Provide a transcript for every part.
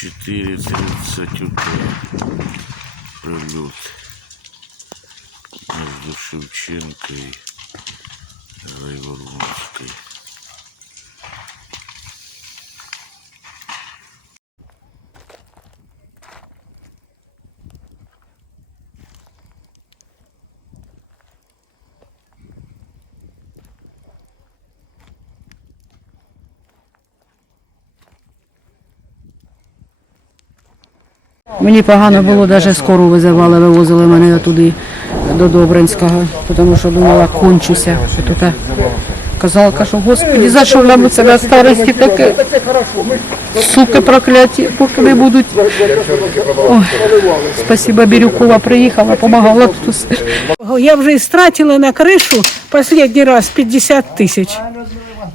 4.31 пролет между Шевченкой и Лайворонской. Мені погано було, навіть скору визивали, вивозили мене туди до Добринського, тому що думала, кончуся. Тут казала, кажу, господи, за що нам це на старості таке? Суки прокляті, поки не будуть. Ой, спасибо, Бірюкова приїхала, допомагала тут. Я вже істратила на кришу последний раз 50 тысяч.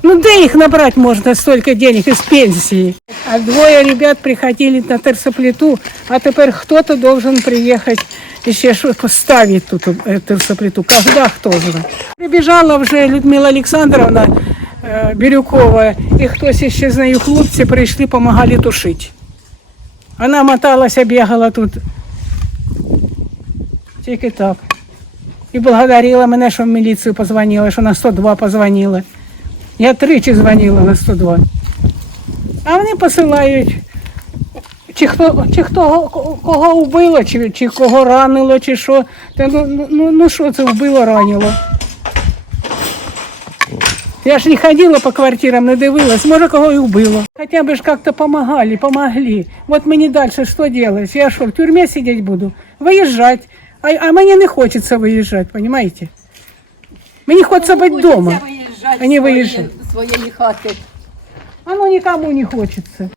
Ну де їх набрать можно столько денег из пенсии? А двое ребят приходили на терсоплиту, а тепер кто-то должен приехать еще что поставить тут э, терсоплиту. Когда кто знает. Прибежала вже Людмила Олександровна э, Бирюкова, і хтось іще з нею хлопці прийшли, помогали тушити. Вона моталася, бігала тут. Тільки так. І благодарила мене, що в міліцію позвонила, що на 102 позвонила. Я тричі дзвонила на 102. А вони посилають, чи хто, чи хто кого вбило, чи, чи кого ранило, чи що. Та ну, ну- ну, ну що це вбило, ранило? Я ж не ходила по квартирам, не дивилась, може кого і вбило. Хотя бы ж как-то помогали, помогли. Вот мені дальше что делать? Я що, в тюрмі сидіти буду? Виїжджати. А, а мені не хочеться виїжджати, понимаете? Мені хочеться бути вдома, А выезжают. виїжджати. своей хаты. Оно никому не хочется.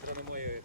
кілометра немає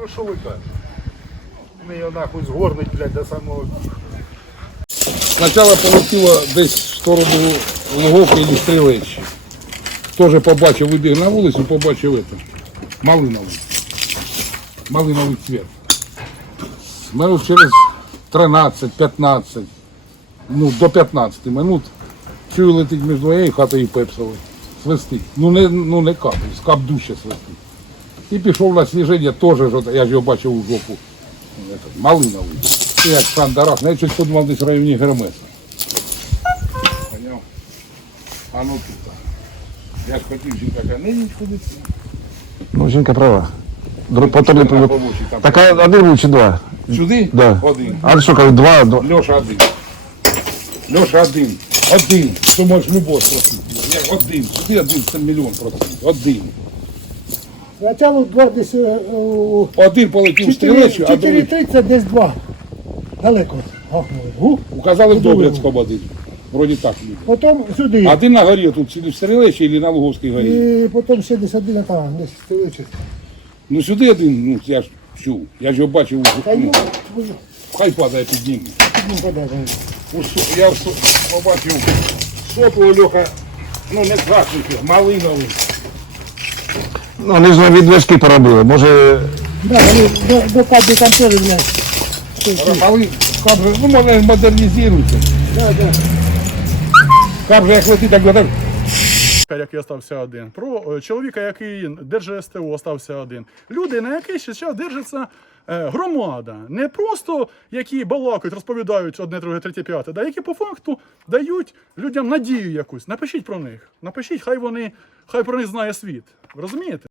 Про що ви кажете? Ми його нахуй згорнуть, блядь, до самого. Спочатку полетіло десь в сторону Луговки і Стрілечі. Теж побачив, вибіг на вулицю, побачив это. Малиновий. Малиновий цвет. Минут через 13-15, ну до 15 минут чую летить між моєю хатою і Пепсовою. Свистить. Ну не, ну не кап, скап дужче свистить. І пішов на сніження, теж, ж от- я ж його бачив у жопу. Этот, малиновий. І як сам Дарас, я щось подумав десь в районі Гермеса. Поняв? А ну тут. Я ж хотів жінка каже, не їдь куди це. Ну, жінка права. Друг- Повторний Вона привод. побочі там. Так а один був чи два? Сюди? Да. Один. А що кажуть, два, два. Льоша один. Льоша один. Один. Ти можеш любов спросити. Я один. Сюди один, це мільйон процентів. Один. Начало два десь е, Один полетів стрілечу, а другий 4.30 десь два. Далеко. гахнули. Гу. указали в Добрянському один. Вроді так. ніби. Потім сюди. Один на горі тут, чи в стрілечі, чи на Луговській горі. І потім ще десь один там, десь стріличі. Ну сюди один, ну я ж чув. Я ж його бачив, Та ну, й хай падає під ним. ну, подобає. У со- Я в со- побачив сотого льоха, ну не красний, малиновий. Ну, вони ж на відв'язки поробили. Може, Да, вони до, до кадру там теж. Малий, кап же, ну може модернізується. Да, да. Же як летить, так летить. який остався один, про е, чоловіка, який держить СТО, остався один. Люди, на який ще держиться е, громада, не просто які балакають, розповідають одне, друге, третє, п'яте, да, які по факту дають людям надію якусь. Напишіть про них. Напишіть, хай вони, хай про них знає світ. Розумієте?